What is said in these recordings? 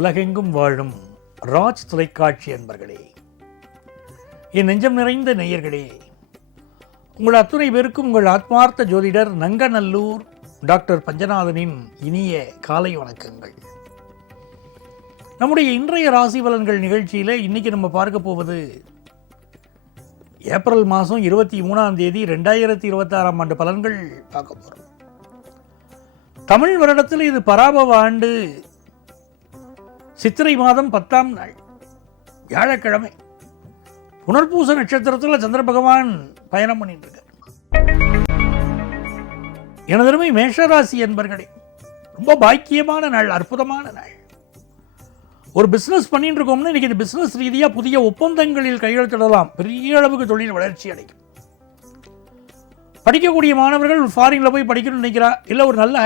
உலகெங்கும் வாழும் ராஜ் தொலைக்காட்சி அன்பர்களே, என் நெஞ்சம் நிறைந்த நேயர்களே, உங்கள் அத்துணை பேருக்கும் உங்கள் ஆத்மார்த்த ஜோதிடர் நங்கநல்லூர் டாக்டர் பஞ்சநாதனின் இனிய காலை வணக்கங்கள். நம்முடைய இன்றைய ராசி பலன்கள் நிகழ்ச்சியில் இன்னைக்கு நம்ம பார்க்க போவது ஏப்ரல் மாதம் 23ஆம் தேதி 2026ஆம் ஆண்டு பலன்கள் பார்க்க போகிறோம். தமிழ் வருடத்தில் இது பராபவ ஆண்டு சித்திரை மாதம் 10ஆம் நாள் வியாழக்கிழமை. புனர்பூச நட்சத்திரத்தில் சந்திர பகவான் பயணம் பண்ணிட்டு இருக்கார். எனதருமை மேஷராசி என்பர்களே, ரொம்ப பாக்கியமான நாள், அற்புதமான நாள். ஒரு பிஸ்னஸ் பண்ணிட்டு இருக்கோம்னா இன்னைக்கு இந்த பிஸ்னஸ் ரீதியாக புதிய ஒப்பந்தங்களில் கையெழுத்திடலாம். பெரிய அளவுக்கு தொழில் வளர்ச்சி அடைக்கும். படிக்கக்கூடிய மாணவர்கள் ஃபாரினில் போய் படிக்கணும்னு நினைக்கிறா, இல்லை ஒரு நல்ல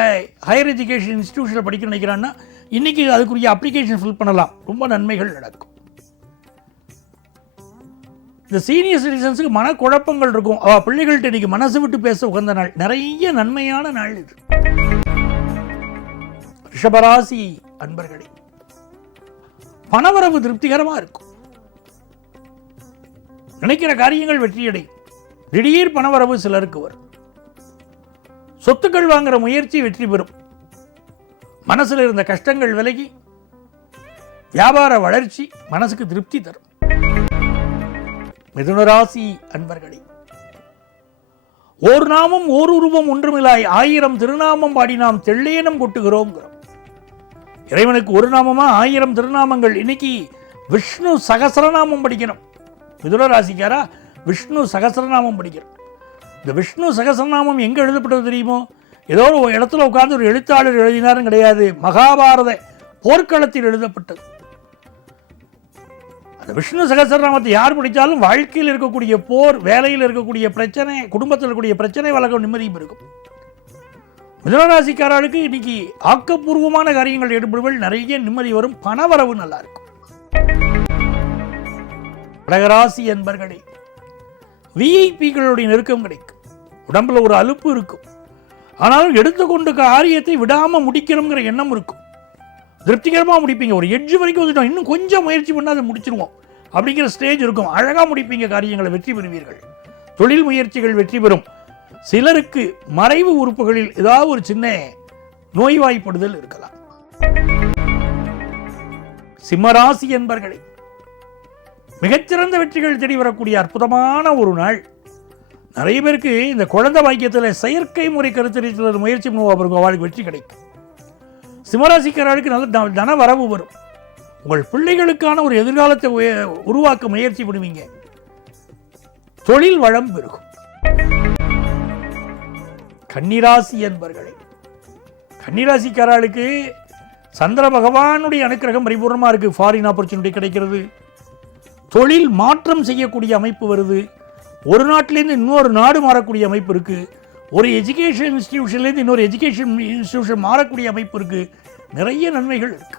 ஹையர் எஜுகேஷன் இன்ஸ்டிடியூஷனில் படிக்கணும்னு நினைக்கிறான்னா இன்றைக்கி அதுக்குரிய அப்ளிகேஷன் ஃபில் பண்ணலாம். ரொம்ப நன்மைகள் நடக்கும். இந்த சீனியர் சிட்டிசன்ஸுக்கு மனக்குழப்பங்கள் இருக்கும். பிள்ளைகள்கிட்ட இன்றைக்கி மனசு விட்டு பேச உகந்த நாள், நிறைய நன்மையான நாள் இது. ரிஷபராசி அன்பர்களே, பணவரவு திருப்திகரமாக இருக்கும். நினைக்கிற காரியங்கள் வெற்றியடை. திடீர் பணவரவு சிலருக்கு வரும். சொத்துக்கள் வாங்குற முயற்சி வெற்றி பெறும். மனசில் இருந்த கஷ்டங்கள் விலகி வியாபார வளர்ச்சி மனசுக்கு திருப்தி தரும். மிதுனராசி அன்பர்களே, ஓர் நாமம் ஓர் உருவம் ஒன்றுமில்லாய் 1000 திருநாமம் பாடி நாம் தெள்ளேனம் கொட்டுகிறோம். இறைவனுக்கு ஒரு நாமமா 1000 திருநாமங்கள். இன்னைக்கு விஷ்ணு சகசரநாமம் படிக்கணும். மிதுனராசிக்காரா, விஷ்ணு சகசரநாமம் படிக்கிறோம். இந்த விஷ்ணு சகசரநாமம் எங்கே எழுதப்பட்டது தெரியுமோ? ஏதோ ஒரு இடத்துல உட்கார்ந்து ஒரு எழுத்தாளர் எழுதினாரும் கிடையாது. மகாபாரத போர்க்களத்தில் எழுதப்பட்டது. அந்த விஷ்ணு சகசரநாமத்தை யார் படித்தாலும் வாழ்க்கையில் இருக்கக்கூடிய போர், வேலையில் இருக்கக்கூடிய பிரச்சனை, குடும்பத்தில் இருக்கக்கூடிய பிரச்சனை வழக்கம் நிம்மதியும் இருக்கும். மிதுனராசிக்காரர்களுக்கு இன்னைக்கு ஆக்கப்பூர்வமான காரியங்கள் ஈடுபடுவதில் நிறைய நிம்மதி வரும். பணவரவு நல்லா இருக்கும். கடகராசி என்பர்களே, விஐபிகளுடைய நெருக்கம் கிடைக்கும். உடம்புல ஒரு அலுப்பு இருக்கும். ஆனாலும் எடுத்துக்கொண்டு காரியத்தை விடாமல் முடிக்கணுங்கிற எண்ணம் இருக்கும். திருப்திகரமாக முடிப்பீங்க. ஒரு எட்ஜ் வரைக்கும் வந்துட்டோம், இன்னும் கொஞ்சம் முயற்சி பண்ணால் அதை முடிச்சிருவோம் அப்படிங்கிற ஸ்டேஜ் இருக்கும். அழகாக முடிப்பீங்க. காரியங்களை வெற்றி பெறுவீர்கள். தொழில் முயற்சிகள் வெற்றி பெறும். சிலருக்கு மறைவு உறுப்புகளில் ஏதாவது ஒரு சின்ன நோய்வாய்ப்படுதல் இருக்கலாம். சிம்மராசி என்பர்களே, மிகச்சிறந்த வெற்றிகள் தேடி வரக்கூடிய அற்புதமான ஒரு நாள். நிறைய பேருக்கு இந்த குழந்தை பாக்கியத்தில் செயற்கை முறை கருத்தரித்தல் முயற்சி பண்ணுவாங்க, அவளுக்கு வெற்றி கிடைக்கும். சிம்மராசிக்காரர்களுக்கு நல்ல தன வரவு வரும். உங்கள் பிள்ளைகளுக்கான ஒரு எதிர்காலத்தை உருவாக்க முயற்சி பண்ணுவீங்க. தொழில் வளம் பெருகும். கன்னிராசி என்பர்களே, கன்னிராசிக்காரர்களுக்கு சந்திர பகவானுடைய அனுக்கிரகம் பரிபூர்ணமாக இருக்குது. ஃபாரின் ஆப்பர்ச்சுனிட்டி கிடைக்கிறது. தொழில் மாற்றம் செய்யக்கூடிய அமைப்பு வருது. ஒரு நாட்டிலேருந்து இன்னொரு நாடு மாறக்கூடிய அமைப்பு இருக்குது. ஒரு எஜுகேஷன் இன்ஸ்டிடியூஷன்லேருந்து இன்னொரு எஜுகேஷன் இன்ஸ்டிடியூஷன் மாறக்கூடிய அமைப்பு இருக்குது. நிறைய நன்மைகள் இருக்கு.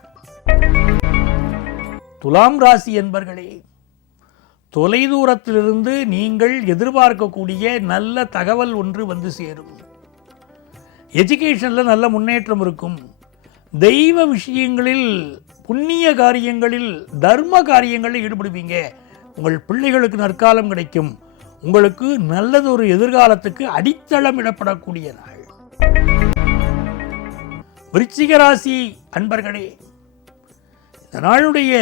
துலாம் ராசி என்பர்களே, தொலைதூரத்திலிருந்து நீங்கள் எதிர்பார்க்கக்கூடிய நல்ல தகவல் ஒன்று வந்து சேரும். எஜுகேஷனில் நல்ல முன்னேற்றம் இருக்கும். தெய்வ விஷயங்களில், புண்ணிய காரியங்களில், தர்ம காரியங்களில் ஈடுபடுவீங்க. உங்கள் பிள்ளைகளுக்கு நற்காலம் கிடைக்கும். உங்களுக்கு நல்லதொரு எதிர்காலத்துக்கு அடித்தளம் இடப்படக்கூடிய நாள். விருச்சிக ராசி அன்பர்களே, இந்த நாளுடைய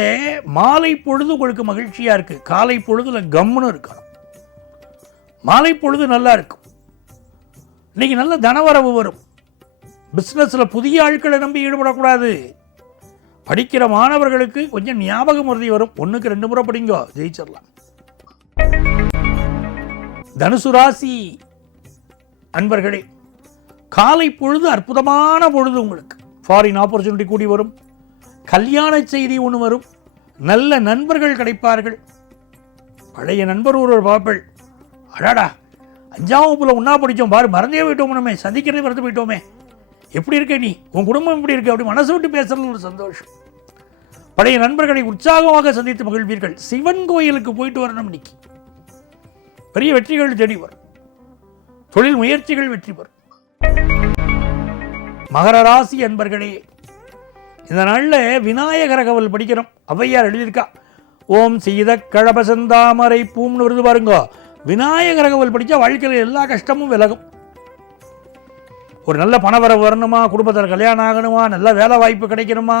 மாலை பொழுது உங்களுக்கு மகிழ்ச்சியா இருக்கு. காலை பொழுதுல கம்முன்னு இருக்கணும். மாலை பொழுது நல்லா இருக்கும். இன்னைக்கு நல்ல தனவரவு வரும். பிஸ்னஸில் புதிய ஆட்களை நம்பி ஈடுபடக்கூடாது. படிக்கிற மாணவர்களுக்கு கொஞ்சம் ஞாபக மறதி வரும். 1க்கு 2 முறை படிங்க, ஜெயிச்சிடலாம். தனுசு ராசி அன்பர்களே, காலை பொழுது அற்புதமான பொழுது. உங்களுக்கு ஃபாரின் ஆப்பர்ச்சுனிட்டி கூடி வரும். கல்யாண செய்தி ஒன்று வரும். நல்ல நண்பர்கள் கிடைப்பார்கள். பழைய நண்பர் ஒரு பாப்பள், அடாடா 5ஆம் வகுப்புல ஒன்றா படித்தோம் பாரு, மறந்தே போயிட்டோமே, சந்திக்கிறதே மறந்து போயிட்டோமே, எப்படி இருக்க நீ, உன் குடும்பம் எப்படி இருக்கு, அப்படி மனசு விட்டு பேசுறது ஒரு சந்தோஷம். பழைய நண்பர்களை உற்சாகமாக சந்தித்து மகிழ்வீர்கள். சிவன் கோயிலுக்கு போயிட்டு வரணும். இன்னைக்கு பெரிய வெற்றிகள் தேடி வரும். தொழில் முயற்சிகள் வெற்றி பெறும். மகர ராசி அன்பர்களே, இந்த நாளில் விநாயகர கவல் படிக்கிறோம். ஔவையார் எழுதியிருக்கா, ஓம் சீத கழபசந்தாமரை பூம்னு வருது பாருங்க. விநாயகர கவல் படித்தா வாழ்க்கையில் எல்லா கஷ்டமும் விலகும். ஒரு நல்ல பணவரவு வரணுமா, குடும்பத்தில் கல்யாணம் ஆகணுமா, நல்ல வேலை வாய்ப்பு கிடைக்கணுமா,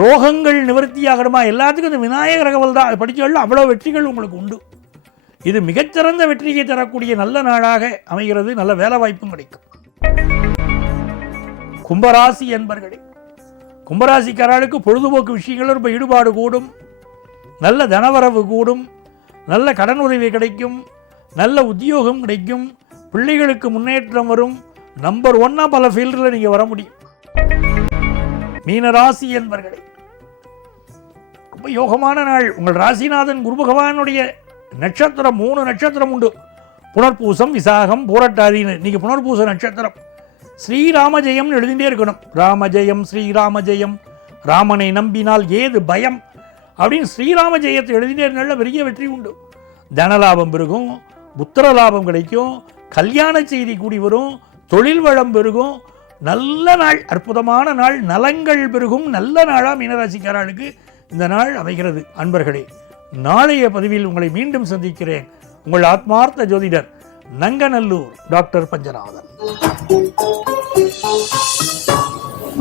ரோகங்கள் நிவர்த்தி ஆகணுமா, எல்லாத்துக்கும் இந்த விநாயகர கவல் தான். அது படித்தாலும் அவ்வளோ வெற்றிகள் உங்களுக்கு உண்டு. இது மிகச்சிறந்த வெற்றியை தரக்கூடிய நல்ல நாளாக அமைகிறது. நல்ல வேலை வாய்ப்பும் கிடைக்கும். கும்பராசி என்பர்களே, கும்பராசிக்காரர்களுக்கு பொழுதுபோக்கு விஷயங்கள் ரொம்ப ஈடுபாடு கூடும். நல்ல தனவரவு கூடும். நல்ல கடன் உதவி கிடைக்கும். நல்ல உத்தியோகம் கிடைக்கும். பிள்ளைகளுக்கு முன்னேற்றம் வரும். நம்பர் 1 பல ஃபீல்டில் நீங்கள் வர முடியும். மீனராசி என்பர்களே, ரொம்ப யோகமான நாள். உங்கள் ராசிநாதன் குரு பகவானுடைய நட்சத்திரம் 3 நட்சத்திரம் உண்டு. புனர்பூசம், விசாகம், பூரட்டாதின்னு. நீங்கள் புனர்பூச நட்சத்திரம். ஸ்ரீராமஜெயம்னு எழுதிட்டே இருக்கணும். ராமஜெயம், ஸ்ரீராமஜெயம், ராமனை நம்பினால் ஏது பயம் அப்படின்னு ஸ்ரீராம ஜெயத்தை எழுதிட்டே இருந்தாலும் பெரிய வெற்றி உண்டு. தனலாபம் பெருகும். புத்திர லாபம் கிடைக்கும். கல்யாண செய்தி கூடி வரும். தொழில் வளம் பெருகும். நல்ல நாள், அற்புதமான நாள். நலங்கள் பெருகும். நல்ல நாளாக மீனராசிக்காரர்களுக்கு இந்த நாள் அமைகிறது. அன்பர்களே, நாளைய பதிவில் உங்களை மீண்டும் சந்திக்கிறேன். உங்கள் ஆத்மார்த்த ஜோதிடர் நங்கநல்லூர் டாக்டர் பஞ்சநாதன்.